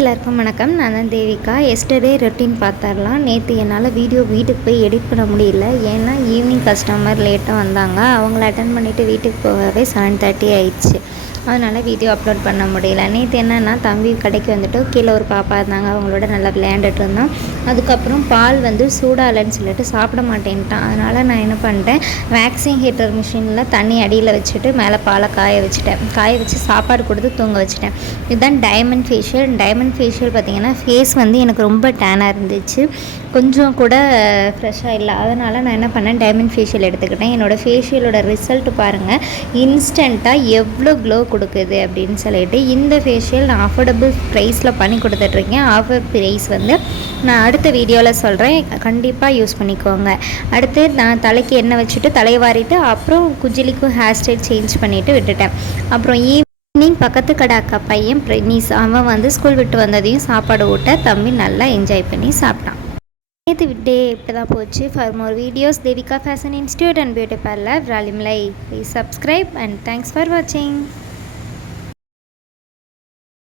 எல்லாருக்கும் வணக்கம். நான் தான் தேவிகா. எஸ்டர்டே ரொட்டீன் பார்த்துடலாம். நேற்று என்னால் வீட்டுக்கு போய் எடிட் பண்ண முடியல. ஏன்னா ஈவினிங் கஸ்டமர் லேட்டாக வந்தாங்க. அவங்கள அட்டன் பண்ணிவிட்டு வீட்டுக்கு போகவே 7:30 ஆயிடுச்சு. அதனால் வீடியோ அப்லோட் பண்ண முடியல. நேற்று என்னென்னா தம்பி கடைக்கு வந்துட்டு கீழே ஒரு பாப்பா இருந்தாங்க. அவங்களோட நல்லா விளையாண்டுட்டு இருந்தோம். அதுக்கப்புறம் பால் சூடாகலன்னு சொல்லிட்டு சாப்பிட மாட்டேன்ட்டான். அதனால் நான் என்ன பண்ணிட்டேன், வேக்சிங் ஹீட்டர் மிஷினில் தண்ணி அடியில் வச்சுட்டு மேலே பாலை காய வச்சு சாப்பாடு கொடுத்து தூங்க வச்சுட்டேன். இதுதான் டைமண்ட் ஃபேஷியல் பார்த்திங்கன்னா ஃபேஸ் எனக்கு ரொம்ப டேனாக இருந்துச்சு, கொஞ்சம் கூட ஃப்ரெஷ்ஷாக இல்லை. அதனால் நான் என்ன பண்ணேன், டைமண்ட் ஃபேஷியல் எடுத்துக்கிட்டேன். என்னோடய ஃபேஷியலோட ரிசல்ட் பாருங்கள், இன்ஸ்டண்ட்டாக எவ்வளோ க்ளோ கொடுக்குது அப்படின்னு சொல்லிட்டு. இந்த ஃபேஷியல் நான் அஃபோர்டபுள் ப்ரைஸில் பண்ணி கொடுத்துட்ருக்கேன். ஆஃபர் ப்ரைஸ் நான் அடுத்த வீடியோவில் சொல்கிறேன், கண்டிப்பாக யூஸ் பண்ணிக்கோங்க. அடுத்து நான் தலைக்கு எண்ணெய் வச்சுட்டு தலைவாரிட்டு அப்புறம் குஜிலிக்கும் ஹேர் ஸ்டைல் சேஞ்ச் பண்ணிவிட்டு விட்டுட்டேன். அப்புறம் ஈவினிங் பக்கத்து கடை அக்கா பையன் பிரினிஸ் அவன் ஸ்கூல் விட்டு வந்ததையும் சாப்பாடு ஊட்ட தம்பி நல்லா என்ஜாய் பண்ணி சாப்பிட்டான். நேற்று டே இப்படி தான் போச்சு. For more videos Devika fashion institute and beauty parlour ராலிம்லை. Please subscribe and thanks for வாட்சிங்.